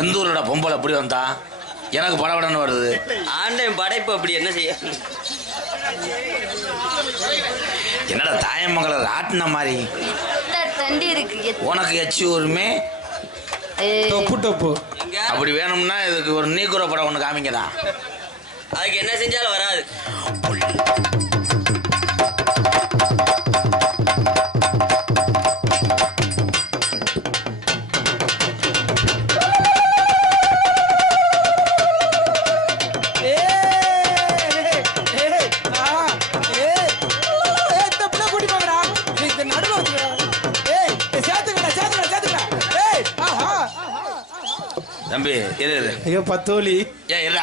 எந்த ஊரோட பொம்பளை அப்படி வந்தா எனக்கு படபடன்னு வருது. ஆண்டன் படைப்பு அப்படி என்ன செய்ய? என்னடா தாயமங்கலம் ஆட்டின மாதிரி தண்டி இருக்கு. உனக்கு எச்சி ஊருமே டொப்பு டொப்பு. அப்படி வேணும்னா இதுக்கு ஒரு நீக்குற படம் ஒன்று காமிங்கடா. அதுக்கு என்ன செஞ்சாலும் வராது. தம்பி இரு. ஐயோ பத்தோலி. இல்ல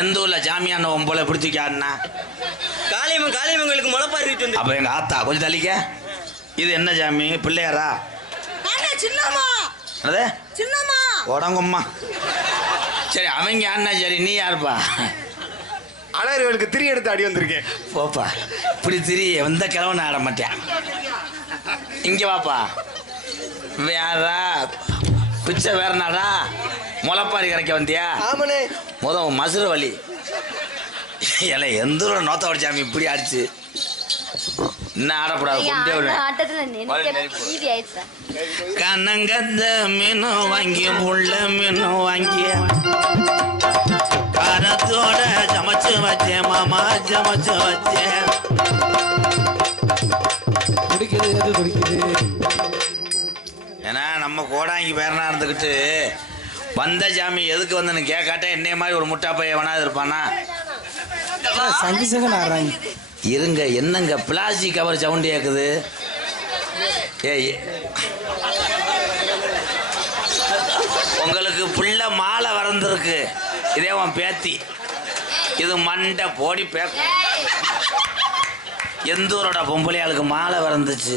எந்த ஊர்ல ஜாமியான போல பிடிச்சிக்காருன்னா காளியம்மங்களுக்கு முளைப்பாரிட்டு வந்து. அப்ப எங்க ஆத்தா கொஞ்சம் தள்ளிக்க. இது என்ன ஜாமி? பிள்ளையாரா? உடங்கம்மா. சரி அவங்க அண்ணா. சரி நீ யாருப்பா? அழகர்களுக்கு திரி எடுத்து அடி வந்திருக்கேன். போப்பா இப்படி திரி எந்த கிழவன் ஆட மாட்டேன். இங்க வாப்பா. வேறா பிச்சை வேற நாடா முளைப்பாரி கரைக்க வந்தியா? ஆமனே. மசுறு வலி இல்லை எந்த நோத்த சாமி இப்படி ஆடிச்சு. இன்னும் ஆடப்படாது. கண்ணங்கந்த மீனும் வாங்கி முள்ள மீனும் வாங்கி காரத்தோட சமைச்சு வச்சேன் மாமா, சமைச்சு வச்சேன். துடிக்குது எது துடிக்குது? ஏன்னா நம்ம கோடாங்கி பேரனா இருந்துக்கிட்டு வந்த ஜாமி எதுக்கு வந்தன்னு கேட்காட்ட என்னைய மாதிரி ஒரு முட்டா பையன் வேணாது இருப்பானா? சங்கி ஆடுறாங்க. இருங்க என்னங்க பிளாஸ்டிக் கவர் சவுண்டு கேட்குது. ஏய் உங்களுக்கு புள்ள மாலை வறந்துருக்கு. இதே உன் பேத்தி. இது மண்டை போடி எந்த ஊரோட பொம்பளையாளுக்கு மாலை வறந்துச்சு?